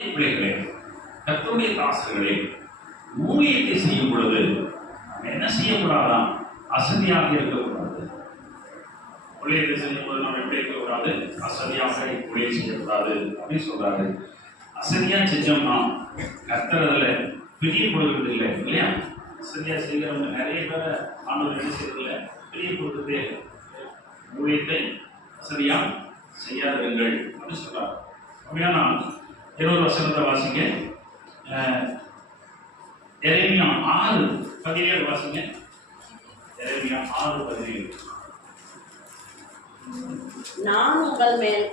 பிள்ளைகளே, கர்த்தருடைய தாசர்களே, ஊழியத்தை செய்யும் பொழுது என்ன செய்யக்கூடாதான்? அசதியாக இருக்கக்கூடாது. ஊழியத்தை செய்யும் போது நம்ம எப்படி இருக்கக்கூடாது? அசதியாக ஊழியம் செய்யக்கூடாது அப்படின்னு சொல்றாரு. அசதியா செஞ்சோம்னா கர்த்தர் அதில் பிரியப்படுவது இல்லை இல்லையா? அசதியா செய்கிறவங்க நிறைய பேரை ஆண்டவர் என்ன செய்யறதில்லை, பிரியப்படுவதே. ஊழியத்தை அசதியா செய்யாதீர்கள் அப்படின்னு சொல்றாரு. அப்படின்னா இன்னொரு வசனத்தை வாசிங்க. எரேமியா 6:17 வாசிங்க. எரேமியா 6:17. நான் உங்கள் மேல்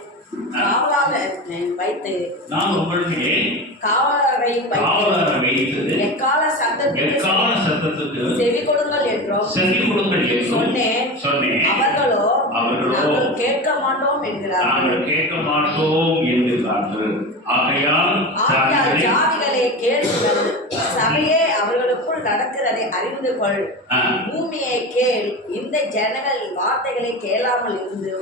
காவலாளரை வைத்து எக்கால சத்தத்துக்கு செவி கொடுங்கள் என்றும் சொன்னேன். அவர்களோ நாங்கள் கேட்க மாட்டோம் என்கிறார்கள். ஆகையால் ஜாதிகளே கேளுங்கள், சபையே அவர்களுக்குள் நடக்கிறதை அறிந்து கொள். பூமியை கேள், இந்த ஜனங்கள் வார்த்தைகளை கேளாமல் இருந்து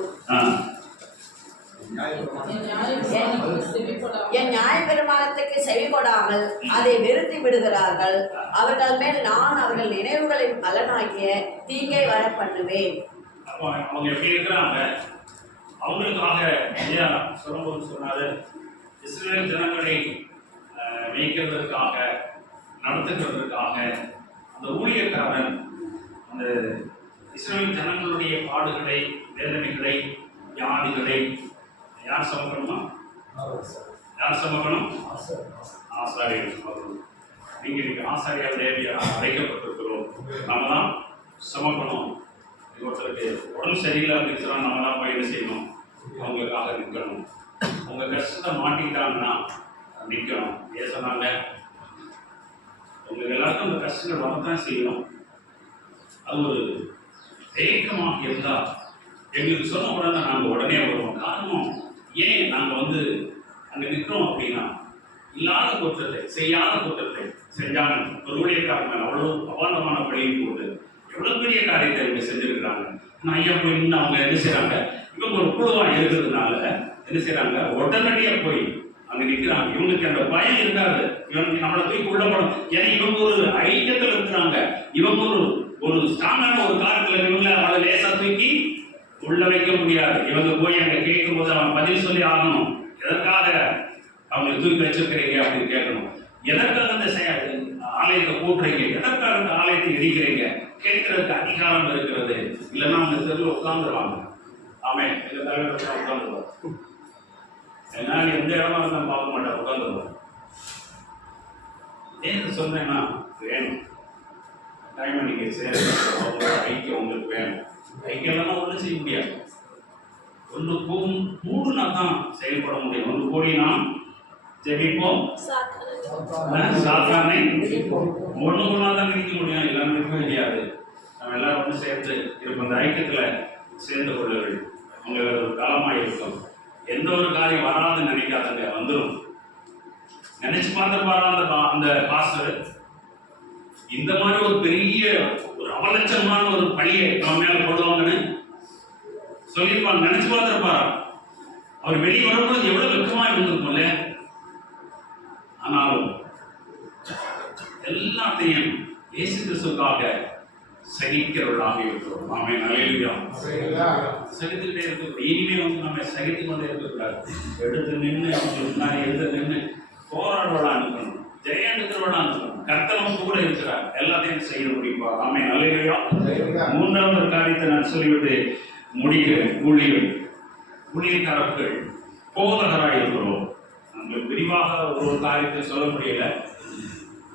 என் நியாயப்பிரமாணத்துக்கு செவி கொடாமல் அதை நிறுத்தி விடுகிறார்கள். அவர்கள் மேல் நான் அவர்கள் நினைவுகளின் பலனாகிய தீங்கை வர பண்ணுவேன். அவங்க எப்படி இருக்கிறாங்க? அவங்களுக்காக சொல்லும்போது சொன்னாரு, இஸ்ரேல் ஜனங்களை மேய்க்கிறதற்காக நடத்துகிறதற்காக அந்த ஊழியக்காரன் அந்த இஸ்ரேல் ஜனங்களுடைய பாடுகளை, வேதனைகளை, வியாதிகளை யார் சமக்கணுமா? யார் சமக்கணும்? ஆசாரியர் சமக்கணும். நீங்க ஆசாரியார் தேவியா அழைக்கப்பட்டிருக்கிறோம். நம்ம தான் சமக்கணும். ஒருத்தருக்கு உடம்பு சரியில்லை அப்படின்னு சொன்னா நம்ம தான் போய் என்ன செய்யணும்? அவங்களுக்காக நிற்கணும். உங்க கஷ்டத்தை மாட்டிக்கிட்டாங்கன்னா நிற்கணும். ஏன் சொன்னாங்க? உங்களுக்கு எல்லாருக்கும் அந்த கஷ்டங்கள் வரத்தான் செய்யணும். அது ஒரு தேக்கமாக இருந்தா எங்களுக்கு சொன்ன உடனே நாங்கள் உடனே வருவோம். காரணம் ஏன் நாங்கள் அங்கே நிற்கிறோம் அப்படின்னா, இல்லாத குற்றத்தை, செய்யாத குற்றத்தை செஞ்சாங்க. ஒரு ஊழியக்காரங்க அவ்வளோ அபாண்டமான பழியை போட்டு எவ்வளோ பெரிய காரியத்தை அவங்க செஞ்சிருக்கிறாங்க. ஆனால் ஐயா போய் இன்னும் அவங்க என்ன செய்யறாங்க? இவங்க ஒரு குழுவாக இருக்கிறதுனால என்ன செய்யறாங்க? உடனடியாக போய் அங்கே நிற்கிறாங்க. இவங்களுக்கு அந்த பயம் இருக்காது. இவங்க நம்மளை தூக்கி உள்ள போகணும். ஏன்னா இவங்க ஒரு ஐக்கியத்தில் இருக்கிறாங்க. இவங்க ஒரு ஸ்ட்ராங்கான ஒரு காலத்தில் இவங்க அவளை லேசா தூக்கி உள்ள வைக்க முடியாது. இவங்க போய் அங்கே கேட்கும் போது அவன் பதில் சொல்லி ஆகணும். எதற்காக அவங்களை தூக்கி வச்சிருக்கிறீங்க அப்படின்னு கேட்கணும். எதற்காக இந்த ஆலயத்தை கூட்டுறீங்க? எதற்காக இந்த ஆலயத்தை எரிக்கிறீங்க? கேட்கறதுக்கு அதிகாரம் இருக்கிறது. இல்லைன்னா அவங்க தெருவில் உட்காந்துருவாங்க. ஆமே, எங்க தலைவர் உட்காந்துருவாங்க. ஏன்னா எந்த இடமா இருந்தாலும் பார்க்க மாட்டேன், உட்காந்துருவாங்க. ஏன் சொன்னேன்னா, வேணும் டைம் நீங்க ஐக்கியம் உங்களுக்கு வேணும். ஐக்கியம் இல்லைன்னா ஒன்றும் செய்ய முடியாது. ஒன்று கூடுனா தான் செயல்பட முடியும். ஒன்று கூடினா ஜெபிப்போம், சாத்தானை ஒன்று கூடனா தான் நிற்க முடியும். எல்லாரும் நிற்க முடியாது. நம்ம எல்லாரும் ஒன்று சேர்ந்து இருப்போம். அந்த ஐக்கியத்தில் சேர்ந்து கொள்ளுங்கள். உங்களுக்கு ஒரு காலமாக இருக்கும். எந்த ஒரு காரியம் வராதுன்னு நினைக்காதங்க, வந்துடும். நினைச்சு பார்த்துருப்பாரா அந்த பாஸ்டர் இந்த மாதிரி ஒரு பெரிய ஒரு அவலட்சணமான ஒரு பழியை நம்ம மேல போடுவாங்கன்னு சொல்லியிருப்பாங்க. நினைச்சு பார்த்திருப்பாரா? அவர் வெளியே வரும்போது எவ்வளவு வெக்கமா இருந்திருக்கும்ல. ஆனாலும் எல்லாத்தையும் இயேசு கிறிஸ்துவுக்காக சகிக்கிறவர்களாக இருக்கிறோம். நாமே நல்ல சகித்துக்கிட்டே இருக்கக்கூடாது. இனிமே நம்ம சகித்து கொண்டே இருக்கக்கூடாது. எடுத்து நின்று அவங்களுக்கு எடுத்து நின்று போராடுவதா இருக்கணும். ஜெயம் எடுக்கிறவனா இருக்கணும். கர்த்தரும் கூட இருக்கிறார். எல்லாத்தையும் செய்ய முடிப்பார். ஆமே நல்ல. மூன்றாவது காரியத்தை நான் சொல்லிவிட்டு முடிகிறேன். ஊழியக்காரர்கள் போதகராக இருக்கிறோம். நாங்கள் விரிவாக ஒரு காரியத்தை சொல்ல முடியல,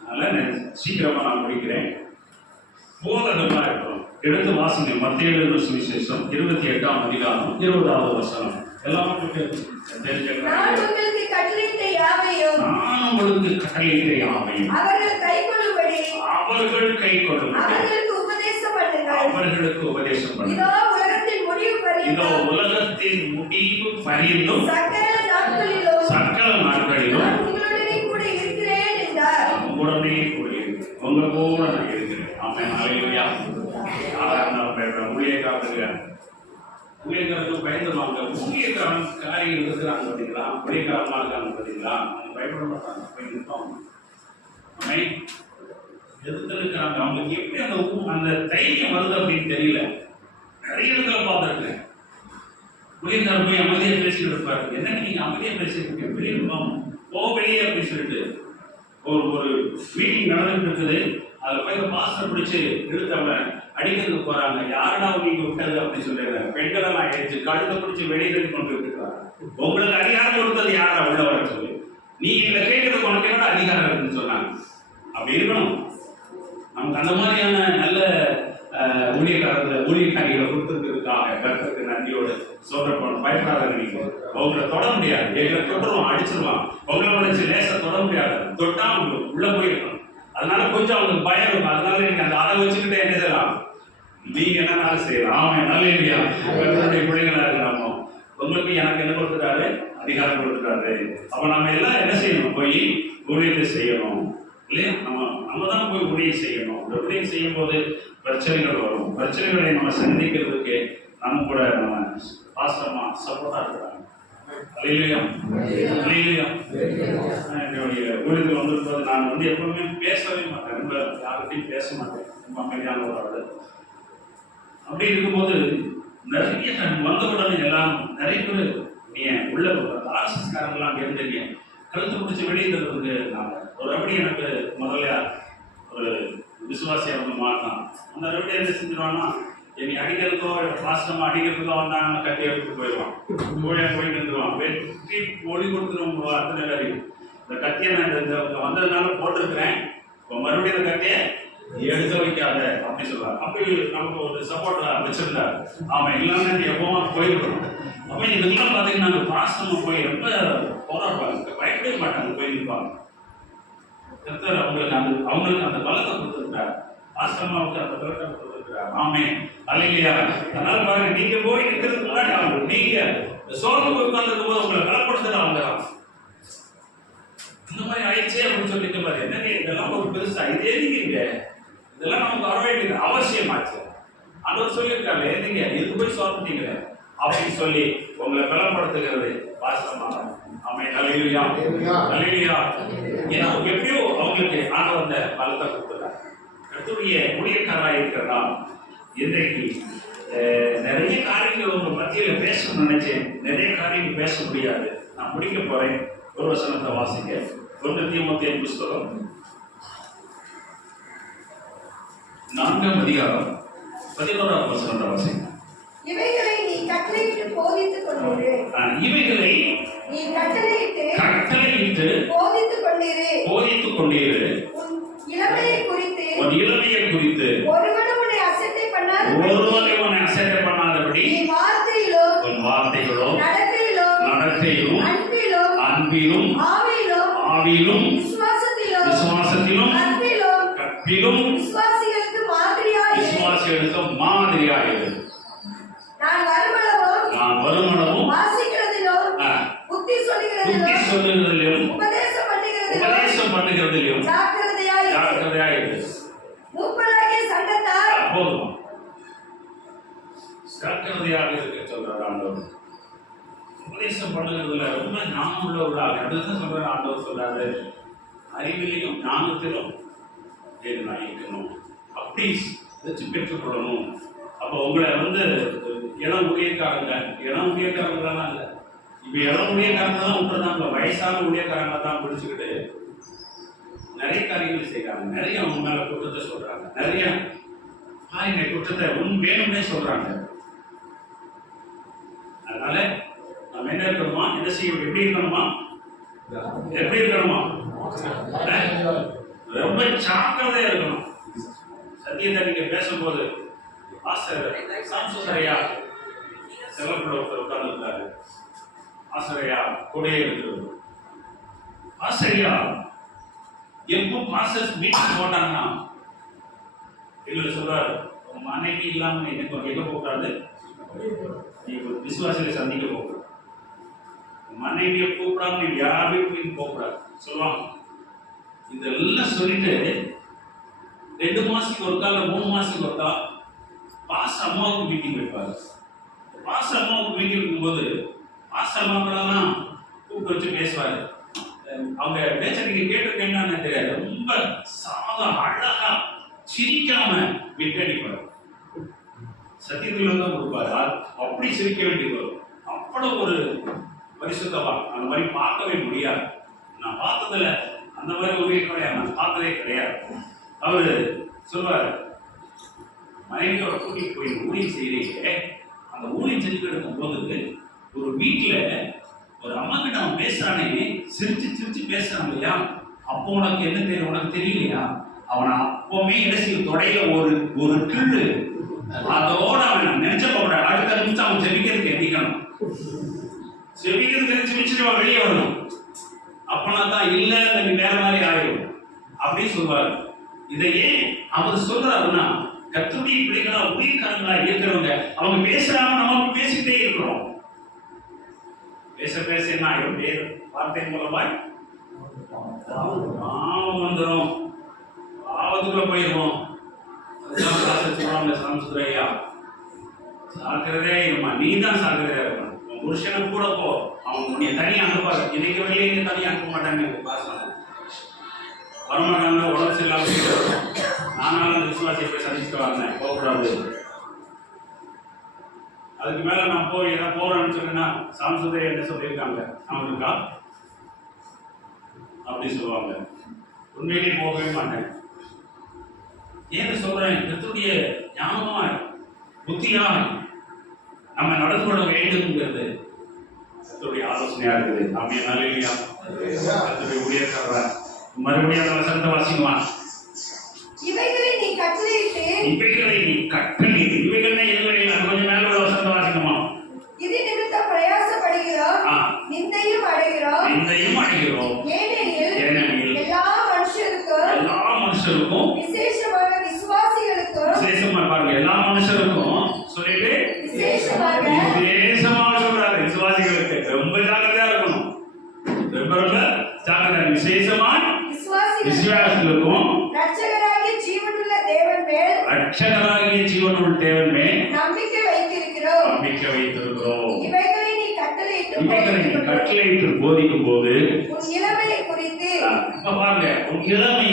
அதனால சீக்கிரமா நான் முடிக்கிறேன். போதகர்களாக இருக்கிறோம். எடுத்து வாசிங்க. மத்தேயு எழுதின சுவிசேஷம் 28ஆம் அதிகாரம் 20வது வசனம். எல்லாரும் நான் உங்களுக்கு கட்டளையிட்ட யாவையும் அவர்கள் கைக்கொள்ளும்படி அவர்களுக்கு உபதேசம் பண்ணுங்கள். இதோ உலகத்தின் முடிவு பரியந்தும் சகல நாட்களிலும் உங்களுடனே கூட இருக்கிறேன் என்றார். உங்களுடனே கூட உங்க கூட நான் இருக்கிறேன். ஆமென். ஹல்லேலூயா. ஆராதனை ஊழியக்காரங்க ஊழியக்காரர்கள் பயந்துருவாங்க. ஊழியக்காரன் காரியம் இருக்கிறாங்க பார்த்தீங்களா, ஊழியக்காரமாக இருக்காங்க பார்த்தீங்களா, அவங்க பயப்பட மாட்டாங்க, போய் நிற்பாங்க. அவை எதிர்த்து இருக்கிறாங்க. அவங்களுக்கு எப்படி அந்த தைரியம் வருது அப்படின்னு தெரியல. நிறைய இடத்துல பார்த்துருக்கேன். ஊழியக்காரர் போய் அமைதியாக பேசிட்டு இருப்பாரு. என்ன நீங்க அமைதியாக பேசிட்டு இருக்கீங்க, வெளியே வெளியே அப்படின்னு சொல்லிட்டு ஒரு மீட்டிங் நடந்துட்டு இருக்குது. அதில் போய் மாஸ்டர் பிடிச்சி இழுத்து அவன் அடிக்கிறதுக்கு போறாங்க. யாருடா நீங்க விட்டது அப்படின்னு சொல்லிடுறாங்க. பெண்களெல்லாம் ஆயிடுச்சு, கழுத்தை பிடிச்சி வெளியே தள்ளி கொண்டு விட்டுருக்காங்க. உங்களுக்கு அதிகாரம் கொடுத்தது யாரா உள்ள வர சொல்லி, நீ எங்களை கேட்கறதுக்கு உனக்கு என்ன அதிகாரம் இருக்குன்னு சொன்னாங்க. அப்படி இருக்கணும். நமக்கு அந்த மாதிரியான நல்ல ஊழியக்காரிகளை கொடுத்துருக்கிறதுக்காக கருத்துக்கு நன்றியோடு சொல்றப்போம். பயப்படாத, நீங்க அவங்களை தொட முடியாது, எங்களை தொட்டுருவான், அடிச்சிருவான். உங்களை உழைச்சி லேச தொட முடியாது, தொட்டா அவங்களுக்கு உள்ள போயிருக்கணும். அதனால கொஞ்சம் அவங்களுக்கு பயம் இருக்கும். அதனால நீங்க அந்த அதை வச்சுக்கிட்டே என்ன செய்யலாம், நீங்க என்னன்னாலும் செய்யலாம். அவன் நல்ல இல்லையா, கர்த்தருடைய பிள்ளைகளா இருக்கிறாமோ, உங்களுக்கு எனக்கு என்ன கொடுத்துட்டாரு, அதிகாரம் கொடுத்துட்டாரு. அப்ப நம்ம எல்லாம் என்ன செய்யணும், போய் ஊழியத்தை செய்யணும் இல்லையா. நம்ம தான் போய் ஊழியம் செய்யணும். இந்த ஊழியம் செய்யும் போது பிரச்சனைகள் வரும். பிரச்சனைகளை நம்ம சந்திக்கிறதுக்கு நம்ம கூட நம்ம பாசமா சப்போர்ட்டா இருக்கிறாங்க. இல்லையா இல்லையா. என்னுடைய ஊழியத்தில் வந்திருப்பது நான் எப்பவுமே பேசவே மாட்டேன், ரொம்ப யார்கிட்டையும் பேச மாட்டேன், ரொம்ப அமைதியான ஒரு ஆள். அப்படி இருக்கும்போது நிறைய வந்தவுடனே எல்லாம் நிறைய பேர் நீ உள்ள ஆர்எஸ்எஸ்காரங்களாம் அங்கே இருந்தீங்க, கழுத்து பிடிச்சி வெளியே தருவதுக்கு நான் ஒரு அப்படி எனக்கு முதல்ல ஒரு விசுவாசியாக வந்து மாட்டான். அந்த அப்படி என்ன செஞ்சிருவான்னா, என்னை அடிக்கிறதுக்கோ பாசமாக அடிக்கிறதுக்கோ வந்தாங்கன்னா கட்டி எடுத்துட்டு போயிடுவான். கோழியாக போயிட்டு இருந்துருவான். வெற்றி ஒளி கொடுத்துருவோம் அத்தனை பேரையும். இந்த கத்தியை நான் இந்த வந்ததுனால போட்டிருக்கிறேன், இப்போ மறுபடியும் இந்த கத்தியை எடுக்க வைக்காத அப்படின்னு சொல்லுவாங்க. அப்படி நமக்கு ஒரு சப்போர்ட்டா வச்சிருந்தாரு. அவன் இல்லைன்னா எப்பவும் போயிருக்கணும். அப்போ இதுக்கெல்லாம் பார்த்தீங்கன்னா அந்த பாசமாக போய் ரொம்ப போராடுவாங்க, பயப்படவே மாட்டாங்க, போய் நிற்பாங்க. கர்த்தர் அவங்களுக்கு அந்த பலத்தை கொடுத்துருக்காரு. ஆசிரமாவுக்கு அந்த பலத்தை கொடுத்துருக்கிறார். ஆமே அல்லேலூயா. அதனால பாருங்க, நீங்க போய் நிற்கிறதுக்கு முன்னாடி அவங்க நீங்க சோர்ந்து போய் உட்கார்ந்துருக்கும் போது உங்களை பலப்படுத்துட்டு அவங்க இந்த மாதிரி ஆயிடுச்சே அப்படின்னு சொல்லிட்டு பாரு, என்னங்க இதெல்லாம் ஒரு பெருசா இதே நீங்க இதெல்லாம் நமக்கு வர வேண்டியது அவசியமாச்சு. அவர் சொல்லியிருக்காரு, நீங்க இது போய் சோர்ந்துட்டீங்க அப்படின்னு சொல்லி உங்களை பலப்படுத்துகிறது பாசமாக. ஆமே அல்லேலூயா அல்லேலூயா. ஏன்னா எப்படியோ அவங்களுக்கு ஆண்டவர் அந்த பலத்தை கொடுத்துறாரு. கர்த்தருடைய ஊழியக்காரராக இருக்கிறதா இன்றைக்கு நிறைய காரியங்கள் உங்க மத்தியில பேசணும்னு நினைச்சேன், நிறைய காரியங்கள் பேச முடியாது. நான் முடிக்க போறேன். ஒரு வசனத்தை வாசிக்க, 1 தீமோத்தேயு புஸ்தகம் 4ஆம் அதிகாரம் 11ஆம் வசனத்தை வாசிக்க. இவைகளை நீ கட்டளையிட்டு போதித்துக் கொண்டிரு. இவைகளை நீ கட்டளையிட்டு போதித்துக் கொண்டிரு. உன் இளமையை குறித்து ஒருவனை உன்னை அசட்டை பண்ணாதபடி உன் வார்த்தைகளோ நடத்தையிலும் அன்பிலும் ஆவியிலும் விசுவாசத்திலும் கற்பிலும் விசுவாசிகளுக்கு மாதிரியாயிரு. நான் வருமளவும் புத்தி சொல்லுகிறதிலும் உபதேசம் பண்ணுகிறதிலும் ஜாக்கிரதையாயிரு. போதும், ஜாக்கிரதையாக இருக்க சொல்றாரு ஆண்டவர். உபதேசம் பண்ணுகிறதுல ரொம்ப ஞானம் உள்ளவர்களாக அதுதான் சொல்றாரு ஆண்டவர். சொல்றாரு, அறிவிலையும் ஞானத்திலும் இருக்கணும், அப்படி வச்சு பெற்றுக்கொள்ளணும். அப்போ உங்களை இளம் ஊழியக்காரங்களாம் இல்லை, இப்போ இளம் ஊழியக்காரங்க தான் விட்டுருந்தாங்க. வயசான ஊழியக்காரங்களை தான் பிடிச்சிக்கிட்டு நிறைய காரியங்கள் செய்யறாங்க. நிறைய அவங்க மேல குற்றத்தை சொல்றாங்க, நிறைய குற்றத்தை வேணும்னே சொல்றாங்க. அதனால நம்ம என்ன இருக்கணுமா, என்ன செய்யணும், எப்படி இருக்கணுமா ரொம்ப ஜாக்கிரதையா இருக்கணும். சத்தியத்தை நீங்க பேசும்போது ஆசிரியர் சாம்சுசரையா செல்லப்பட ஒருத்தர் உட்கார்ந்து இருந்தாரு. ஆசிரியா கூடயே இருக்கிறது. ஆசிரியா எப்போ பாஸ்டர்ஸ் மீட்டிங் போட்டாங்கன்னா எங்களுக்கு சொல்றாரு, உங்க மனைவி இல்லாம எனக்கு எங்க போகக்கூடாது, நீ விசுவாசிகளை சந்திக்க போகக்கூடாது, மனைவியை கூப்பிடாம நீ யார் வீட்டுக்கு போகக்கூடாது சொல்லுவாங்க. இதெல்லாம் சொல்லிட்டு 2 மாசத்துக்கு ஒருக்கா இல்லை 3 மாசத்துக்கு ஒருக்கா பாஸ் அம்மாவுக்கு மீட்டிங் வைப்பாரு. ஆசிரமம் வீங்கி இருக்கும்போது ஆசிரமங்களெல்லாம் கூப்பிட்டு வச்சு பேசுவாரு. அவங்க பேச்ச நீங்க கேட்டிருக்கீங்கன்னு தெரியாது. ரொம்ப சாதா அழகா சிரிக்காம விட்டடிப்பார். சத்தியத்தில் தான் கொடுப்பாரு. அப்படி சிரிக்க வேண்டியது வரும். அவ்வளவு ஒரு பரிசுத்தவான். அந்த மாதிரி பார்க்கவே முடியாது. நான் பார்த்ததில்ல, அந்த மாதிரி ஊழியர்களையா நான் பார்த்ததே கிடையாது. அவரு சொல்வாரு, மனைவியோட கூட்டிட்டு போய் ஊழியம் செய்யறீங்க. அந்த ஊழியம் செஞ்சுட்டு இருக்கும் போது ஒரு வீட்டுல ஒரு அம்மா கிட்ட அவன் பேசுறானே, சிரிச்சு சிரிச்சு பேசுறான் இல்லையா, அப்போ உனக்கு என்ன தெரியும்? உனக்கு தெரியலையா? அவனை அப்பவுமே இடைசி தொடையில ஒரு ஒரு கிள்ளு, அதோட அவன் நினைச்சப்ப கூட அடுத்த நிமிஷம் அவன் செவிக்கிறதுக்கு எண்ணிக்கணும். செவிக்கிறதுக்கு செவிச்சுட்டு அவன் வெளியே வரணும். அப்பனா தான் இல்ல நீ வேற மாதிரி ஆயிடும் அப்படின்னு சொல்வாரு. இதையே அவர் சொல்றாருன்னா, கர்த்தருடைய பிள்ளைகளா ஊழியக்காரங்களா இருக்கிறவங்க அவங்க பேசுறாங்க, நம்ம பேசிக்கிட்டே இருக்கிறோம். பேச பேச என்ன ஆயிடும்? வேறு வார்த்தை மூலமாய் பாவம் வந்துடும், பாவத்துக்குள்ள போயிடுவோம். அதுதான் சொல்லுவாங்க சமஸ்கிரையா, சாக்கிறதே இருமா, நீ தான் சாக்கிறதே இருக்கணும். உன் புருஷனை கூட போ, அவன் நீ தனியா அனுப்பாரு. இன்னைக்கு வரையிலே நீ தனியா அனுப்ப மாட்டாங்க. வரமாட்டாங்க, உடம்பு சரியில்லாம நானாலும் விசுவாசியை போய் சந்திச்சுட்டு வரேன், போகக்கூடாது. அதுக்கு மேல நான் போய் ஏதாவது போறேன்னு சொன்னா சாம்சுதே என்ன சொல்லியிருக்காங்க அவங்களுக்கா அப்படி சொல்லுவாங்க. உண்மையிலேயே போகவே மாட்டேன். ஏன்னு சொல்றேன், கர்த்தருடைய ஞானமா புத்தியா நம்ம நடந்து கொள்ள வேண்டும்ங்கிறது கர்த்தருடைய ஆலோசனையா இருக்குது. அப்படியே நல்ல கர்த்தருடைய ஊழியக்காரர் மறுபடியும் அந்த வசனத்தை வாசிக்குவான். இவைகளை நீ கட்டளையிட்டு இவைகள் எதுவரையில் கொஞ்சம் மேல உள்ள வசனத்தை வாசிக்குமா? இது நிமித்தம் பிரயாசப்படுகிறோம், நிந்தையும் அடைகிறோம். ஏனெனில் எல்லா மனுஷருக்கும் விசேஷமாக விசுவாசிகளுக்கும் பாருங்க, எல்லா மனுஷருக்கும் சொல்லிட்டு விசேஷமாக சொல்றாரு. விசுவாசிகளுக்கு ரொம்ப ஜாக்கிரதையா இருக்கணும். ரொம்ப ரொம்ப ஜாக்கிரதை. விசேஷமா விசுவாசிகளுக்கும் ரட்சகராகிய ஜீவனுள்ள தேவன் மேல் நம்பிக்கை வைத்திருக்கிறோம். இவைகளை நீ கட்டளையிட்டு போதிக்கும் போது உன் இளமையை குறித்து பாருங்க. உன் இளமை,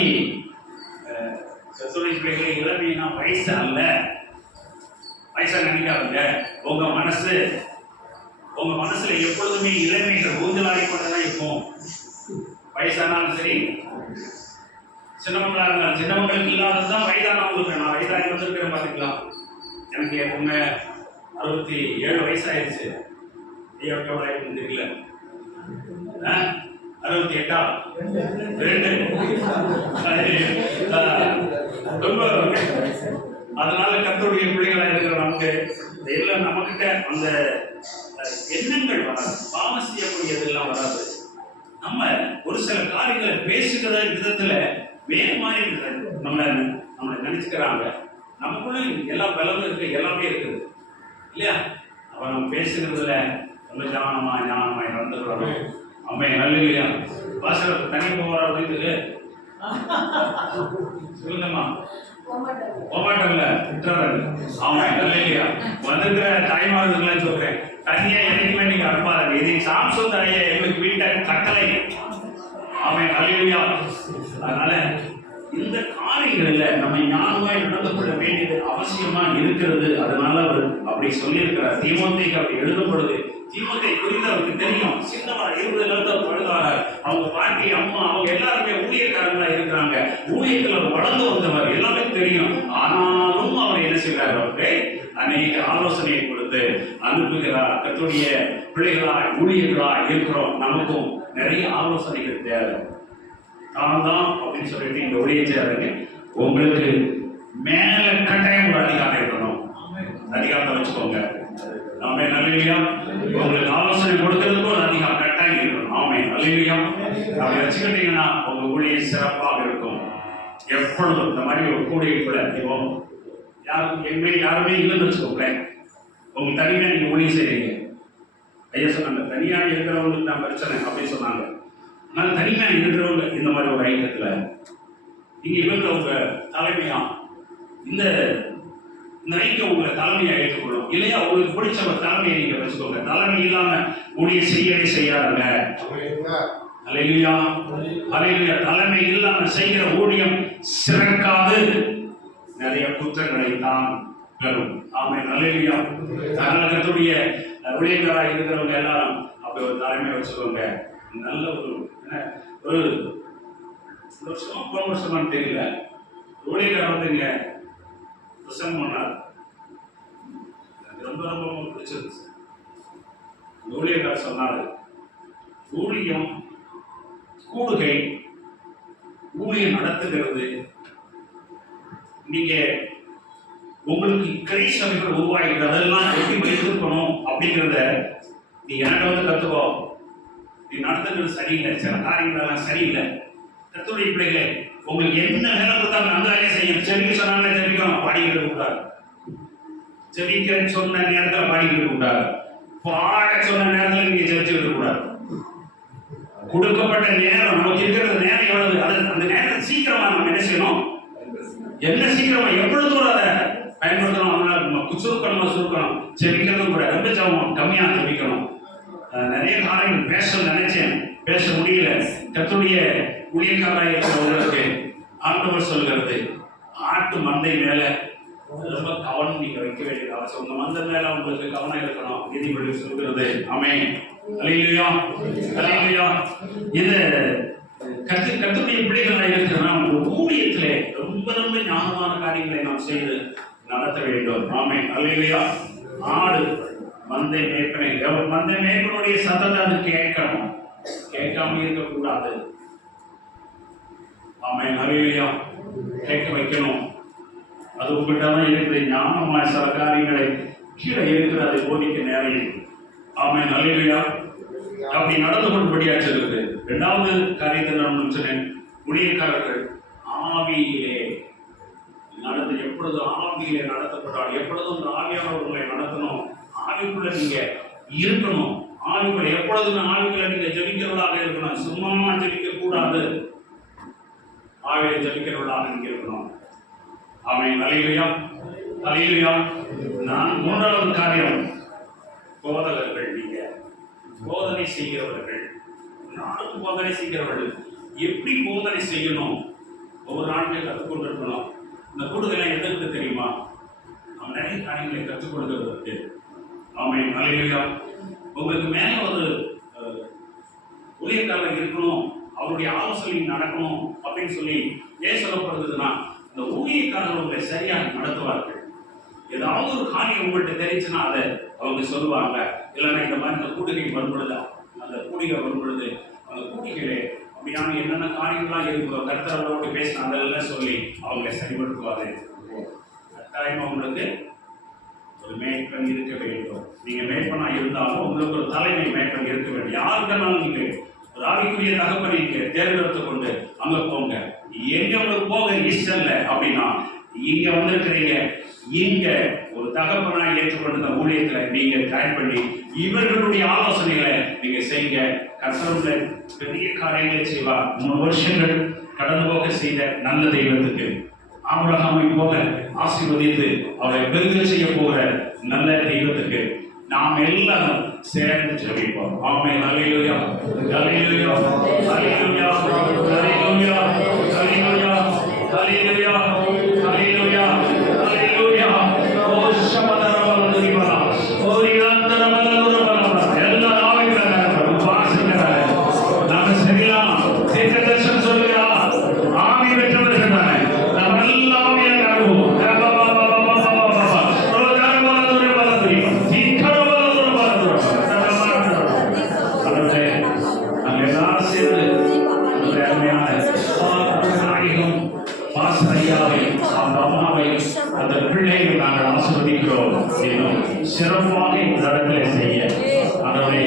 இளமைனா வயசு அல்ல, வயசா நினைக்காதுங்க. உங்க மனசுல எப்பொழுதுமே இளமைகள் ஊஞ்சலாடி கொண்டுதான் இருக்கும். வயசானாலும் சரி, சின்னவங்களா இருந்தாலும், சின்னவங்களுக்கு இல்லாததுதான் வயதானவங்களுக்கு. நான் வயதாகி வந்திருக்கிறேன் பார்த்துக்கலாம். எனக்கு எப்பவுமே 67 வயசாயிருச்சு. எவ்வளோ ஆயிடுன்னு தெரியல, 68 ரொம்ப. அதனால கர்த்தருடைய பிள்ளைகளா இருக்கிற நமக்கு எல்லாம் நம்மகிட்ட அந்த எண்ணங்கள் வராது, பாவம் செய்யக்கூடியதெல்லாம் வராது. நம்ம ஒரு சில காரியங்களை பேசுகிற விதத்துல வேறு மாதிரி நம்மளை நினைச்சுக்கிறாங்க. நமக்குள்ள எல்லா பலமும் இருக்கு, எல்லாமே இருக்குது இல்லையா? அப்ப நம்ம பேசுகிறதுல ரொம்ப ஞானமாய் நடந்துக்கிறோம். அம்மே நல்ல இல்லையா? வாசல் தனி போகிற அப்படின்னு சொல்லுங்கம்மா, போமாட்டோம்ல விட்டுறாரு. அவன் நல்ல இல்லையா? வந்திருக்கிற தாய்மார்களுக்கு சொல்றேன், தனியா என்னைக்குமே நீங்க அனுப்பாருங்க. இது சாம்சங் தனியா எங்களுக்கு வீட்டை கட்டளை. அவன் நல்ல. அதனால இந்த காரியங்கள்ல நம்ம ஞானமாய் நடந்து கொள்ள வேண்டியது அவசியமா இருக்கிறது. அதனால அவர் அப்படி சொல்லியிருக்கிறார். தீமோத்தேயுக்கு அப்படி எழுதப்படுது. தீமோத்தேயு குறித்து அவருக்கு தெரியும். சின்னவரா 20 பழுதாரார். அவங்க பாட்டி, அம்மா, அவங்க எல்லாருமே ஊழியக்காரங்களா இருக்கிறாங்க. ஊழியத்தில் அவர் வளர்ந்து வந்தவர், எல்லாமே தெரியும். ஆனாலும் அவர் என்ன செய்கிறார்? அவருக்கு அநேக ஆலோசனையை கொடுத்து அனுப்புகிறார். கர்த்தருடைய பிள்ளைகளா ஊழியர்களா இருக்கிறோம். நமக்கும் நிறைய ஆலோசனைகள் தேவை. தான் அப்படின்னு சொல்லிட்டு இந்த ஊழியம் செய்யறதுக்கு உங்களுக்கு மேல கட்டாயம் ஒரு அதிகாரம் இருக்கணும். அதிகாரத்தை வச்சுக்கோங்க. நாமே நல்லையா உங்களுக்கு ஆலோசனை கொடுக்கறதுக்கு ஒரு அதிகாரம் கட்டாயம் இருக்கணும். ஆமே நல்லையா அப்படி வச்சுக்கிட்டீங்கன்னா உங்க ஊழியம் சிறப்பாக இருக்கும். எப்பொழுதும் இந்த மாதிரி ஒரு கூடியக்குள்ள யாருமே இல்லைன்னு வச்சுக்கோங்களேன். உங்க தனிமையா நீங்க ஊழியம் செய்றீங்க. ஐயா சொன்னாங்க, தனியா இருக்கிறவங்களுக்கு நான் பிரச்சனை அப்படின்னு சொன்னாங்க. அதனால தனிமையா இருக்கிறவங்க இந்த மாதிரி ஒரு ஐக்கியத்துல நீங்க இவங்க உங்க தலைமையா இந்த நிறைய உங்களை தலைமையை ஏற்றுக்கொள்ளும். இல்லையா உங்களுக்கு பிடிச்ச ஒரு தலைமையை நீங்க வச்சுக்கோங்க. தலைமை இல்லாம ஊழிய செய்யவே செய்யாதுங்க. அல்லேலூயா, அல்லேலூயா. தலைமை இல்லாம செய்கிற ஊழியம் சிறக்காது, நிறைய குற்றங்களை தான் பெறும். ஆமென், அல்லேலூயா. அதனால கர்த்தருடைய ஊழியர்களாக இருக்கிறவங்க எல்லாரும் அப்படி ஒரு தலைமை வச்சுக்கோங்க. நல்ல ஒரு வருஷம் போன வருஷமானு தெரியல, ஊழியக்காரர் வந்து இங்க பிரசங்கம் பண்ணார். எனக்கு ரொம்ப ரொம்ப பிடிச்சிருந்துச்சு. ஊழியக்காரர் சொன்னாரு, ஊழியம் கூடுகை, ஊழியம் நடத்துகிறது. நீங்க உங்களுக்கு கிளை சபைகள் உருவாகிறது, அதெல்லாம் எப்படி இருக்கணும் அப்படிங்கிறத நீ எனக்கு வந்து கத்துக்கோ. நீ நடத்துகிறது சரியில்லை, சில காரியங்கள் எல்லாம் சரியில்லை. கர்த்தருடைய பிள்ளைகளே, உங்களுக்கு என்ன வேலை கொடுத்தாலும் அந்த வேலையை செய்யும். செவிக்க சொன்னாங்க செவிக்கணும், பாடிக்கிட்டு கூடாது. செவிக்கிறேன்னு சொன்ன நேரத்தில் பாடிக்கிட்டு கூடாது. பாட சொன்ன நேரத்தில் நீங்க செவிச்சுக்கிட்டு கூடாது. கொடுக்கப்பட்ட நேரம், நமக்கு இருக்கிற நேரம் எவ்வளவு, அது அந்த நேரத்தை சீக்கிரமா நம்ம என்ன செய்யணும், என்ன சீக்கிரமா எப்பொழுதும் அதை பயன்படுத்தணும். அதனால சுருக்கணும். செவிக்கிறதும் கூட ரொம்ப ஜபம் கம்மியா செவிக்கணும். நிறைய காரியங்கள் பேச நினைச்சேன், பேச முடியல. கர்த்தருடைய ஊழியக்காரராக இருக்கிறவங்களுக்கு ஆண்டவர் சொல்கிறது, ஆட்டு மந்தை மேல ரொம்ப கவனம் நீங்க வைக்க வேண்டியது அவசியம். உங்க மந்தை மேல உங்களுக்கு கவனம் இருக்கணும். நீதிபதி சொல்கிறது. ஆமென், அல்லேலூயா, அல்லேலூயா. இது கர்த்தருடைய பிள்ளைகளாக இருக்கிற உங்க ஊழியத்திலே ரொம்ப ரொம்ப ஞானமான காரியங்களை நாம் செய்து நடத்த வேண்டும். ஆமென், அல்லேலூயா. ஆடு மந்தை மேய்ப்பனை, மந்தை மேய்ப்பனுடைய சத்தத்தை அது கேட்கணும், கேட்காம இருக்கக்கூடாது. ஆமென், அல்லேலூயா. கேட்க வைக்கணும். அது உங்கள்கிட்ட தான் இருக்குது. ஞானமாய் சில காரியங்களை கீழே இருக்கிற அதை போதிக்க நேரம் இருக்கு. ஆமென், அல்லேலூயா. அப்படி நடந்து கொள்ளும்படியாக இருக்குது. இரண்டாவது காரியத்தை நான் சொன்னேன், ஊழியக்காரர்கள் ஆவியிலே நடந்து, எப்பொழுதும் ஆவியிலே நடத்தப்பட்டால், எப்பொழுதும் இந்த ஆவியானவர்களை நடத்தணும். ஆவிக்குள்ள நீங்க இருக்கணும். ஆவிக்குள்ள எப்பொழுதுமே ஆவிக்குள்ள நீங்க ஜெபிக்கிறவர்களாக இருக்கணும். சும்மா ஜெபிக்க கூடாது, ஆவியை ஜெபிக்கிறவர்களாக நீங்க இருக்கணும். ஆமென், அல்லேலூயா, அல்லேலூயா. நான் மூன்றாவது காரியம், போதகர்கள். நீங்க போதனை செய்கிறவர்கள், நானும் போதனை செய்கிறவர்கள். எப்படி போதனை செய்யணும், ஒவ்வொரு நாட்களை கற்றுக்கொண்டு இருக்கணும். இந்த கூடுதலை எதற்கு தெரியுமா, நம்ம நிறைய காரியங்களை கற்றுக் கொடுக்கிறதுக்கு. ஆமென், அல்லேலூயா. உங்களுக்கு மேல ஒரு ஊழியக்காரர் இருக்கணும், அவருடைய ஆலோசனை நடக்கணும் அப்படின்னு சொல்லி ஏன் சொல்லப்படுறதுன்னா, இந்த ஊழியக்காரர் உங்களை சரியாக நடத்துவார்கள். ஏதாவது ஒரு காரியம் உங்கள்கிட்ட தெரிஞ்சுன்னா அதை அவங்க சொல்லுவாங்க. இல்லைன்னா இந்த மாதிரி இந்த கூடுகை வரும்பொழுது, அந்த கூடிகை வரும்பொழுது அந்த கூடிகளே அப்படியான என்னென்ன காரியங்கள்லாம் இருக்கிறோ கர்த்தரோடு பேசின அதெல்லாம் சொல்லி அவங்களை சரிபடுத்துவாரு. கட்டாயமா உங்களுக்கு ஒரு மேய்ப்பன் இருக்க வேண்டும். நீங்க மேய்ப்பனா இருந்தாலும் உங்களுக்கு ஒரு தலைமை மேய்ப்பன் இருக்க வேண்டும். யாருக்குனாலும் நீங்க ஒரு ஆவிக்குரிய தகப்பனை நீங்க தேர்ந்தெடுத்து கொண்டு அங்க போங்க. எங்க உங்களுக்கு போக இஷ்டம் இல்லை அப்படின்னா இங்க வந்திருக்கிறீங்க, இங்க ஒரு தகப்பனா ஏற்றுக்கொண்ட ஊழியத்துல நீங்க ஜாயின் பண்ணி இவர்களுடைய ஆலோசனைகளை நீங்க செய்யுங்க. கர்த்தருடைய பெரிய காரியங்களை செய்வார். 3 வருஷங்கள் கடந்து போக செய்த நல்ல தெய்வத்துக்கு, ஆபிரகாமை போல ஆசீர்வதித்து அவரை பெருக செய்ய போகிற நல்ல தெய்வத்துக்கு நாம் எல்லாரும் சேர்ந்து ஜெபிப்போம். ஆமென், அல்லேலூயா, அல்லேலூயா, அல்லேலூயா, அல்லேலூயா, அல்லேலூயா, அல்லேலூயா, அல்லேலூயா, அல்லேலூயா. ஓ சமதரவலதுரிவலா, ஓ இரந்தரவலதுரிவலா. எல்லா ஆவிகளும் வாசிக்கிறார். நாம சரிலாம் தீர்க்கதரிசனம் சொல்லுகிறார். ஆவி பெற்றவர்கள் தானே நம்ம எல்லாம் ஆவியானவர்கள். அந்த பிள்ளைகள் நாங்கள் ஆசீர்வதிக்கிறோம். இன்னும் சிறப்பாக இந்த இடத்துல செய்ய அதனுடைய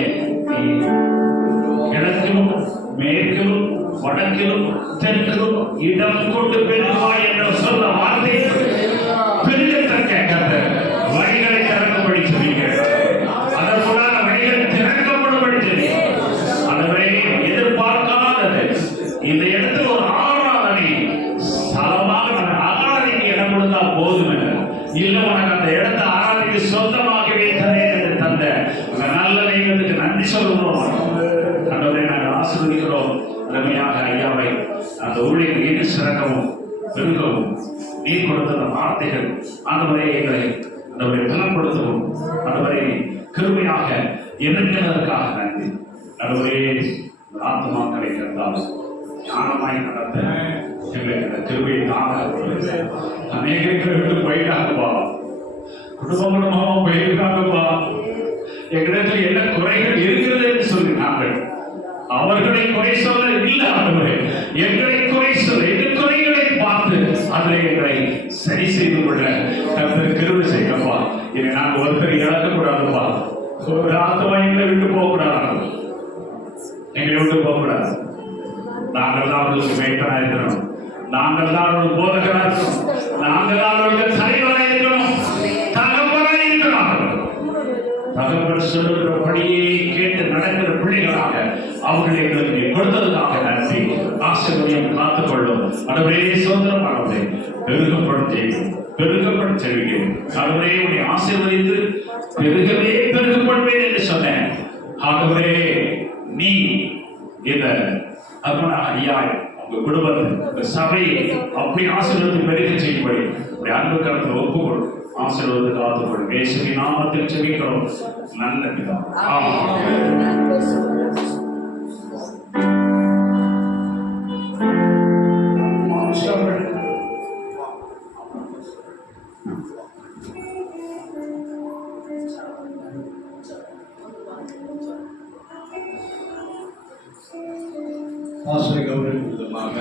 கிழக்கிலும் மேற்கிலும் வடக்கிலும் தெற்கிலும் இடம் கொண்டு பெருவாய் என்ற சொல்ல வார்த்தை பெருகத்தக்க கர்த்தர் வழிகளை திறக்கும்படி சொல்லுங்கள். அதற்குள்ளான வழிகள் திறக்கப்படும்படி சொல்லுங்கள். அதுவரை எதிர்பார்க்காதது இந்த இடத்துல ஒரு ஆராதனை ஸ்தலமாக ஆராதனைக்கு இடம் கொடுத்தா போதும். இல்லை உனக்கு அந்த ஊழியர்கள் இன்னும் சிறக்கவும் பெருகவும் நீர் கொடுத்த அந்த வார்த்தைகள் ஆண்டவரே எங்களை ஆண்டவரை பலப்படுத்தவும் ஆண்டவரை கிருபையாக எண்ணுகிறதற்காக நன்றி. ஆண்டவரே ஆத்மாக்களை கண்டால் ஞானமாய் நடத்த எங்களுக்கு அந்த கிருபையை தாங்க. அநேகர்கள் விட்டு போயிட்டாங்கப்பா, குடும்பமாக போயிருக்காங்கப்பா. எங்களிடத்தில் என்ன குறைகள் இருக்கிறது என்று சொல்லினார்கள். அவர்களை குறை சொல்ல இல்லை ஆண்டவரே, எங்களை குறை சொல்ல எங்கள் குறைகளை பார்த்து அதில் எங்களை சரி செய்து கொள்ள கர்த்தர் கிருபை செய்யப்பா. இதை நாங்கள் ஒருத்தர் இழக்கக்கூடாதுப்பா. ஒரு ஆத்மா எங்களை விட்டு போகக்கூடாது, எங்களை விட்டு போகக்கூடாது. நாங்கள் தான் அவர்களுக்கு மேய்ப்பனாக இருக்கணும், நாங்கள் தான் அவர்களுக்கு போதகராக இருக்கணும், நாங்கள் தான் அவர்களுக்கு தலைவராக இருக்கணும், தகவலாக இருக்கணும். தகவல் சொல்லுகிறபடியே கேட்டு நடக்கிற பிள்ளைகளாக அவர்களை எங்களுக்கு கொடுத்ததுக்காக நன்றி. ஆசீர்வாதம் காத்துக்கொள்ளும் ஆண்டவரே. சுதந்திரமானவரே பெருகப்படும் செய்யும், பெருகப்படும் செய்கிறேன் ஆண்டவரே. உன்னை ஆசீர்வதித்து பெருகவே பெருகப்படுவேன் என்று சொன்னேன் ஆண்டவரே. நீ இந்த ஐயாய் உங்க குடும்பத்தை உங்க சபையை அப்படி ஆசீர்வாதத்தை பெருக செய்யும்படி உடைய அன்பு கருத்தில் ஒப்புக்கொள். ஆசீர்வாதத்தை காத்துக்கொள். இயேசுவின் நாமத்தில் ஜெபிக்கிறோம் நல்ல பிதாவே. ஆமென். ஆசிரியர் கௌரவிக்கும் விதமாக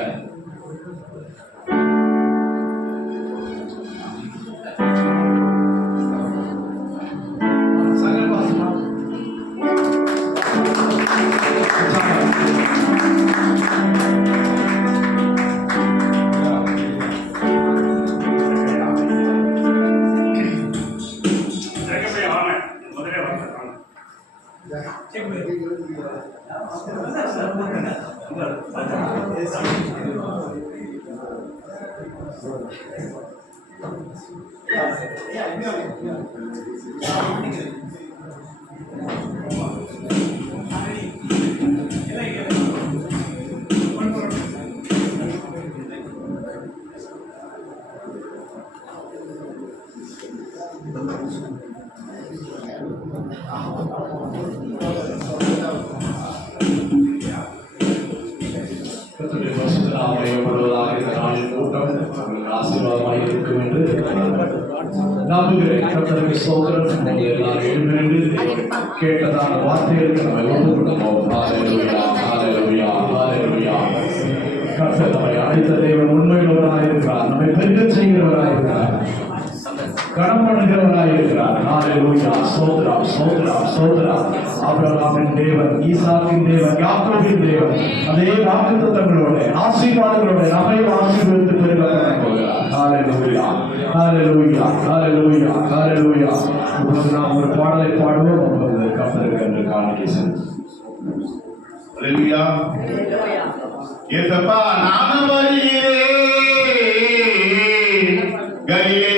ஆசீர்வாதமாக இருக்கும் என்று நம்புகிறேன். கர்த்தருக்கு ஸ்தோத்திரம். எல்லாரும் எழுந்திருந்து கேட்டதான வார்த்தைகளுக்கு நம்ம ஒப்புக்கொள்வோம். ஹல்லேலூயா, ஹல்லேலூயா, ஹல்லேலூயா. கர்த்தர் நம்மை அழைத்த தேவன் உண்மையுள்ளவராக இருக்கிறார், நம்மை பெருகச் செய்கிறவராக இருக்கிறார், கனம் பண்ணுகிறவராக இருக்கிறார். ஹல்லேலூயா, ஸ்தோத்திரம், ஸ்தோத்திரம், ஸ்தோத்திரம். ஆபிரகாமின் தேவன், ஈசாக்கின் தேவன், யாக்கோபின் தேவன் அதே வாக்குத்தத்தங்களோட ஆசீர்வாதங்களோட நம்மை ஆசீர்வதித்து பெருக பண்ண போகிறார். ஹல்லேலூயா, ஹல்லேலூயா, ஹல்லேலூயா, ஹல்லேலூயா. இப்பொழுது நாம் ஒரு பாடலை பாடுவோம். அப்பொழுது கர்த்தருக்கு என்று காணிக்கை செலுத்துவோம். ஹல்லேலூயா. ஏசப்பா நான் வருகிறேன் கலிலே